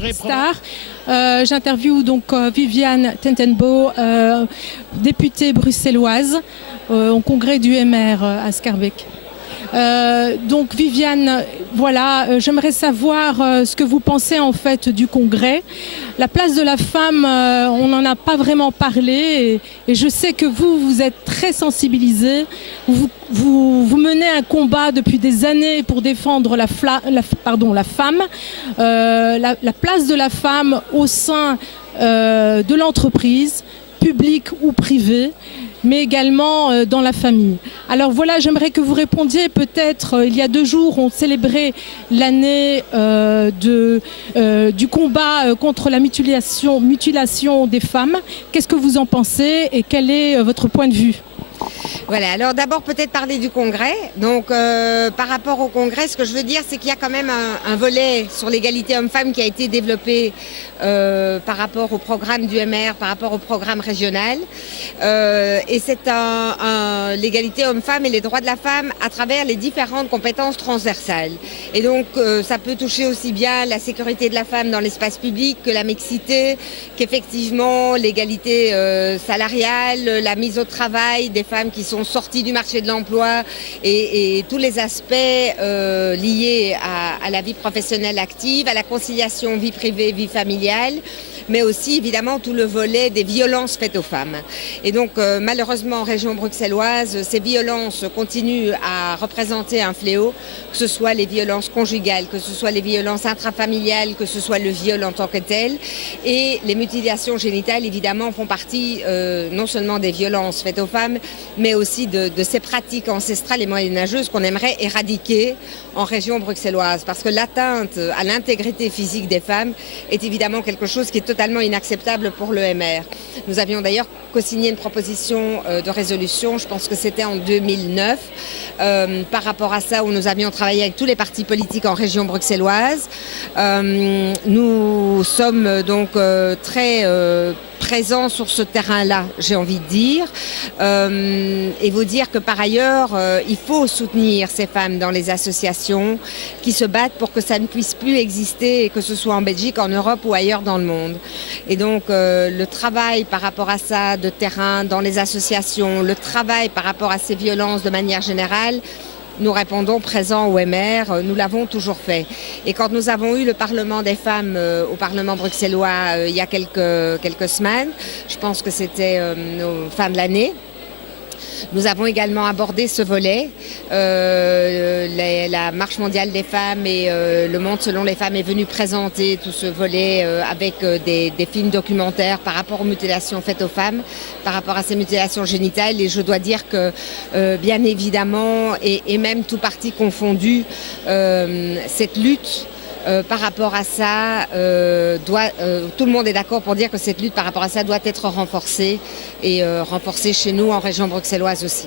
congrès Star. J'interviewe donc Viviane Tentenbo, députée bruxelloise au congrès du MR à Schaerbeek. Donc Viviane, voilà, j'aimerais savoir ce que vous pensez en fait du congrès. La place de la femme, on n'en a pas vraiment parlé et je sais que vous êtes très sensibilisée. Vous menez un combat depuis des années pour défendre la femme, la place de la femme au sein de l'entreprise, publique ou privée, mais également dans la famille. Alors voilà, j'aimerais que vous répondiez peut-être, il y a 2 jours, on célébrait l'année du combat contre la mutilation des femmes. Qu'est-ce que vous en pensez et quel est votre point de vue ? Voilà, alors d'abord peut-être parler du congrès. Donc par rapport au congrès, ce que je veux dire, c'est qu'il y a quand même un volet sur l'égalité homme-femme qui a été développé par rapport au programme du MR, par rapport au programme régional. Et c'est l'égalité homme-femme et les droits de la femme à travers les différentes compétences transversales. Et donc ça peut toucher aussi bien la sécurité de la femme dans l'espace public que la mixité, qu'effectivement l'égalité salariale, la mise au travail des femmes qui sont sorties du marché de l'emploi et tous les aspects liés à la vie professionnelle active, à la conciliation vie privée, vie familiale, mais aussi évidemment tout le volet des violences faites aux femmes. Et donc malheureusement en région bruxelloise, ces violences continuent à représenter un fléau, que ce soit les violences conjugales, que ce soit les violences intrafamiliales, que ce soit le viol en tant que tel. Et les mutilations génitales évidemment font partie non seulement des violences faites aux femmes, mais aussi de ces pratiques ancestrales et moyenâgeuses qu'on aimerait éradiquer en région bruxelloise. Parce que l'atteinte à l'intégrité physique des femmes est évidemment quelque chose qui est totalement inacceptable pour le MR. Nous avions d'ailleurs co-signé une proposition de résolution, je pense que c'était en 2009, par rapport à ça, où nous avions travaillé avec tous les partis politiques en région bruxelloise. Nous sommes donc très présents sur ce terrain-là, j'ai envie de dire, et vous dire que par ailleurs, il faut soutenir ces femmes dans les associations qui se battent pour que ça ne puisse plus exister, que ce soit en Belgique, en Europe ou ailleurs dans le monde. Et donc le travail par rapport à ça de terrain, dans les associations, le travail par rapport à ces violences de manière générale, nous répondons présents au MR, nous l'avons toujours fait. Et quand nous avons eu le Parlement des femmes au Parlement bruxellois il y a quelques semaines, je pense que c'était fin de l'année, nous avons également abordé ce volet. La Marche mondiale des femmes et Le Monde selon les femmes est venu présenter tout ce volet avec des films documentaires par rapport aux mutilations faites aux femmes, par rapport à ces mutilations génitales. Et je dois dire que bien évidemment, et même tout parti confondu, cette lutte par rapport à ça, tout le monde est d'accord pour dire que cette lutte par rapport à ça doit être renforcée et renforcée chez nous en région bruxelloise aussi.